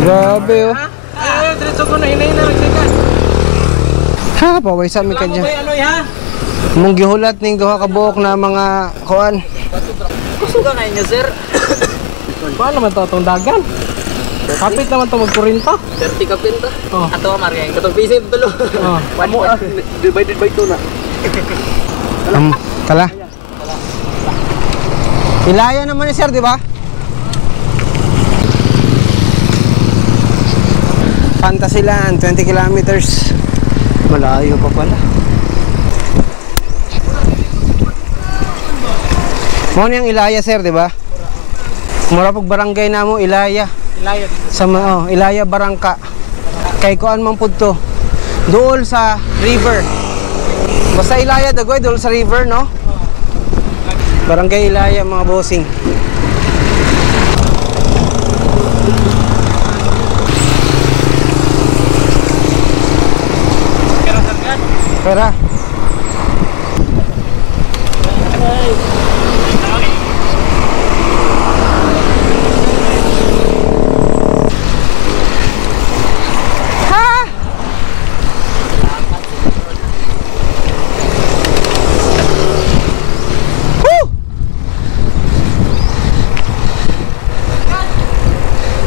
Grabe oh. Diretso ko na hinay na nagsikan. Ha, pawaysa mi ka dyan. Ano ha? Mong gihulat ning duha ka buok na mga kuan. Kusuga kayo niya, sir. Paano naman ito itong dagan? Kapit naman ito magkurinta. 30 kapinta. Oh. Ato marga yung katong piso ito tulo. Oh. Divided by 2 na. Tala. Ilaya naman ni sir, di ba? Pantasilan, 20 kilometers. Malayo pa pala. Mo niyang Ilaya sir, di ba? Mura pag barangay na mo, Ilaya. Ilaya dito. Sa Ilaya Barangka. Kay kuan man pud to. Dool sa river. Basta Ilaya dagoy dool sa river, no? Barangay Ilaya mga bossing. Pera.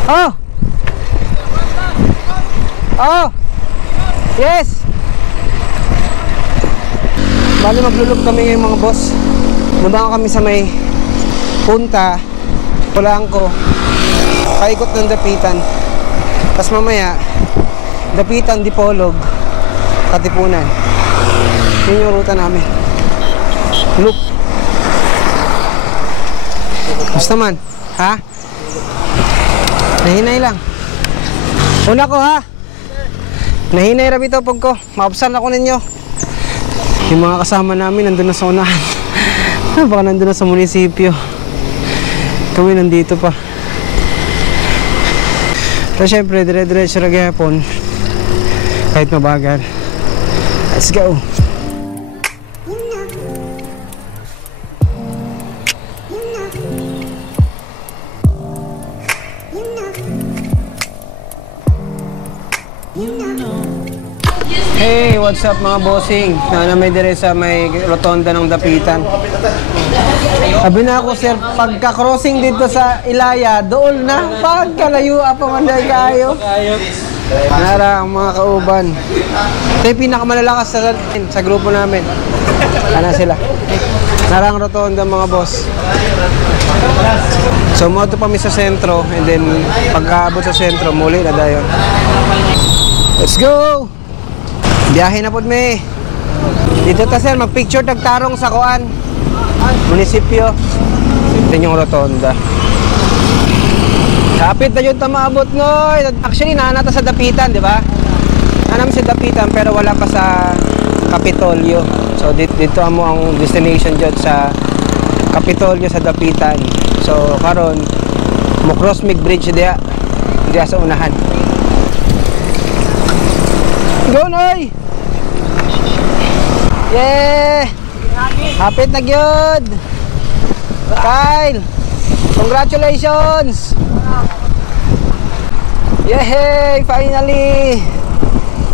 Oh! Oh! Yes! Bali maglulog kami ngayon mga boss. Nabanga kami sa may punta, Pulangko, paikot ng Dapitan. Tapos mamaya, Dapitan, Dipolog, Katipunan. Yun yung ruta namin. Loop. Basta man, ha? Nahinay lang. Una ko ha. Nahinay rabi ito pag ko. Maabsan ako ninyo. Yung mga kasama namin nandun na sa unahan. Baka nandun na sa munisipyo. Kami nandito pa. Pero syempre, dire-diretso na gayapon. Kahit mabagal. Let's go. Hey, what's up mga bossing? Na may dire sa may rotonda ng Dapitan. Sabi na ako sir, pagka-crossing dito sa Ilaya, doon na. Pagkalayo pa man dahil kayo. Nara ang mga kauban. Ito yung pinakamalalakas sa grupo namin. Ano sila? Nara ang rotonda mga boss. So moto pa kami sa sentro and then pagkaabot sa sentro, muli na dayon. Let's go! Biyahe na po me. Dito ta sir, mag-picture tagtarong sa kuan. Munisipyo. Ito yung rotonda. Kapit na yun ta maabot ngoy. Actually, naanata sa Dapitan, di ba? Naanam sa Dapitan pero wala pa sa Kapitolyo. So dito mo ang destination dyan sa Kapitolyo sa Dapitan. So karon mo cross mig bridge diya sa unahan. Go Noy! Yeah! Hapit na gyud! Kyle! Congratulations! Yay! Finally!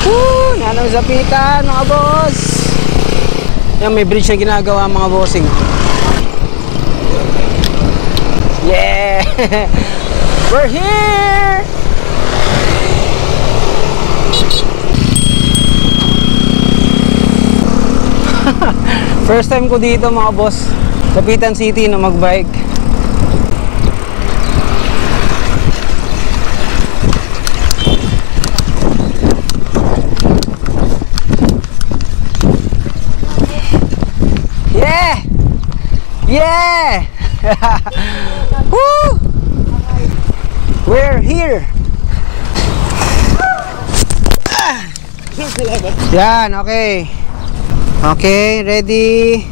Woo! Nanang Dapitan mga boss! Yan, may bridge na ginagawa mga bossing. Yeah! We're here! First time ko dito mga boss, Dapitan City na magbike. Yeah! Yeah! Woo! We're here! Yan, okay. Okay, ready?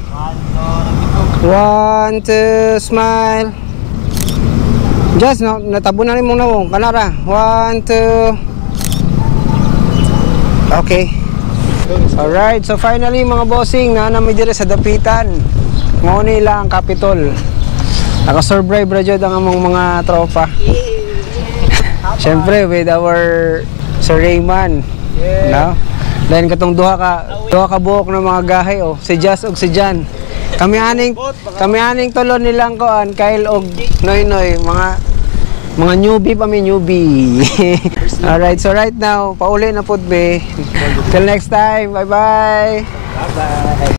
1, 2, smile. Just no, natabo na rin mong nawong. Kanara. 1, 2. Okay. Alright, so finally mga bossing, naanami dire sa Dapitan. Mao nila ang Capitol. Naka-survive ra jud ang among mga tropa. Siyempre, with our Sir Rayman. No? Then katong duha ka buhok ng mga gahe oh, si Jazz ug si Jan. Kami aning tulo nilang koan, Kyle og Noy, mga newbie pa mi newbie. Alright, so right now, pauli na pud be. Till next time, bye-bye. Bye-bye.